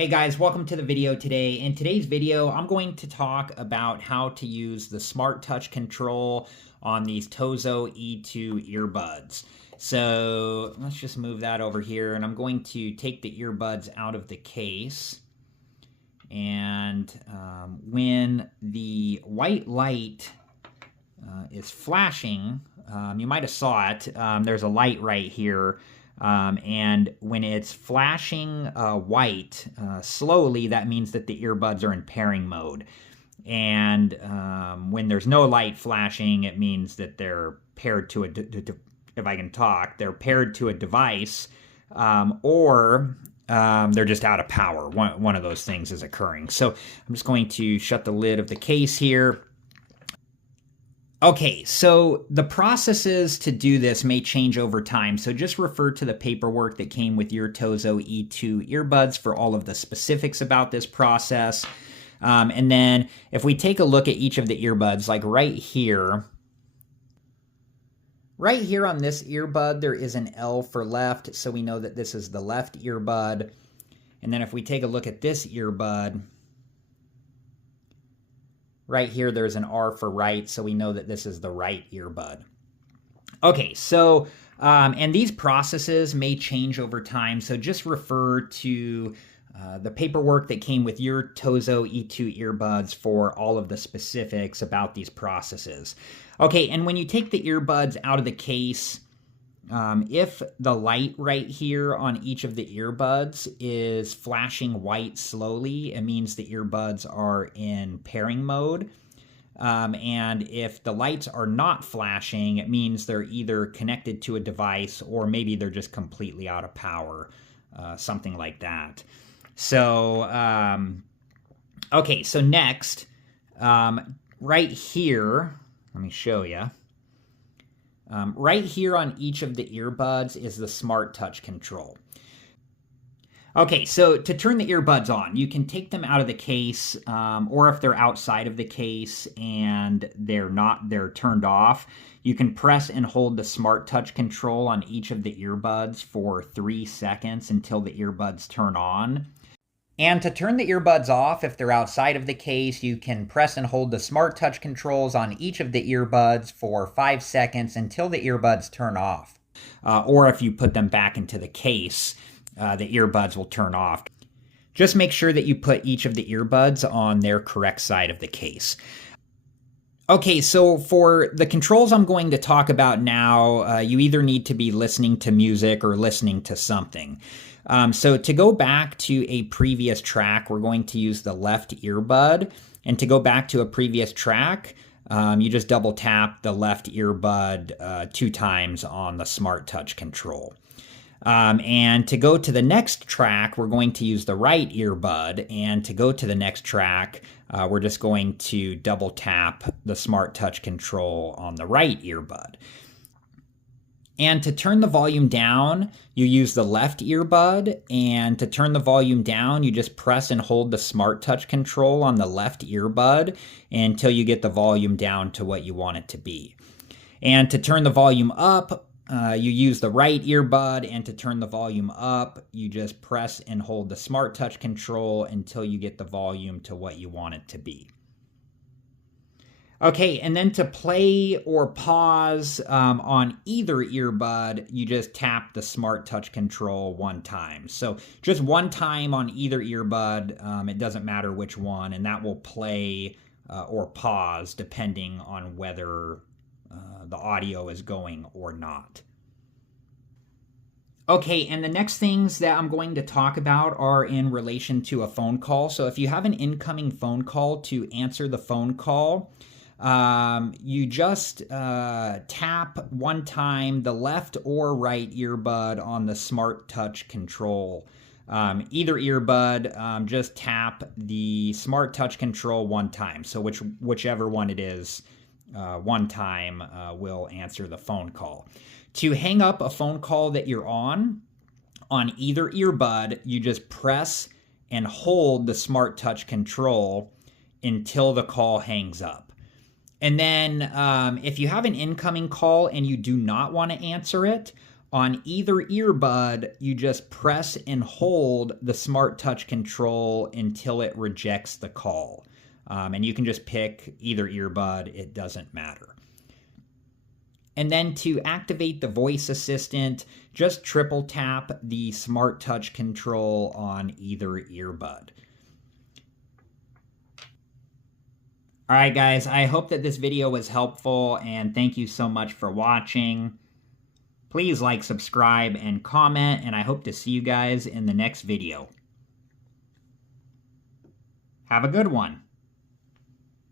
Hey guys, welcome to the video today. In today's video, I'm going to talk about how to use the Smart Touch control on these Tozo E2 earbuds. So let's just move that over here, and I'm going to take the earbuds out of the case. And when the white light is flashing, you might have saw it, there's a light right here. And when it's flashing white slowly, that means that the earbuds are in pairing mode. And when there's no light flashing, it means that they're paired to if I can talk, they're paired to a device, or they're just out of power. One of those things is occurring. So I'm just going to shut the lid of the case here. Okay, so the processes to do this may change over time, so just refer to the paperwork that came with your Tozo E2 earbuds for all of the specifics about this process. And then if we take a look at each of the earbuds, like right here on this earbud, there is an L for left, so we know that this is the left earbud. And then if we take a look at this earbud, right here, there's an R for right, so we know that this is the right earbud. Okay, so, and these processes may change over time, so just refer to the paperwork that came with your Tozo E2 earbuds for all of the specifics about these processes. Okay, and when you take the earbuds out of the case, if the light right here on each of the earbuds is flashing white slowly, it means the earbuds are in pairing mode. And if the lights are not flashing, it means they're either connected to a device or maybe they're just completely out of power, something like that. So, okay, so next, right here, let me show you. Right here on each of the earbuds is the Smart Touch control. Okay, so to turn the earbuds on, you can take them out of the case, or if they're outside of the case and they're turned off, you can press and hold the Smart Touch control on each of the earbuds for 3 seconds until the earbuds turn on. And to turn the earbuds off, if they're outside of the case, you can press and hold the Smart Touch controls on each of the earbuds for 5 seconds until the earbuds turn off. Or if you put them back into the case, the earbuds will turn off. Just make sure that you put each of the earbuds on their correct side of the case. Okay, so for the controls I'm going to talk about now, you either need to be listening to music or listening to something. So to go back to a previous track, we're going to use the left earbud. And to go back to a previous track, you just double tap the left earbud 2 times on the Smart Touch control. And to go to the next track, we're going to use the right earbud. And to go to the next track, we're just going to double tap the Smart Touch control on the right earbud. And to turn the volume down, you use the left earbud. And to turn the volume down, you just press and hold the Smart Touch control on the left earbud until you get the volume down to what you want it to be. And to turn the volume up, you use the right earbud, and to turn the volume up, you just press and hold the Smart Touch control until you get the volume to what you want it to be. Okay, and then to play or pause on either earbud, you just tap the Smart Touch control 1 time. So just 1 time on either earbud, it doesn't matter which one, and that will play or pause depending on whether the audio is going or not. Okay, and the next things that I'm going to talk about are in relation to a phone call. So if you have an incoming phone call, to answer the phone call, you just tap 1 time the left or right earbud on the Smart Touch control. Either earbud, just tap the Smart Touch control 1 time. So whichever one it is, 1 time will answer the phone call. To hang up a phone call that you're on either earbud, you just press and hold the Smart Touch control until the call hangs up. And then if you have an incoming call and you do not want to answer it, On either earbud, you just press and hold the Smart Touch control until it rejects the call. And you can just pick either earbud, it doesn't matter. And then to activate the voice assistant, just triple tap the Smart Touch control on either earbud. All right, guys, I hope that this video was helpful, and thank you so much for watching. Please like, subscribe, and comment, and I hope to see you guys in the next video. Have a good one.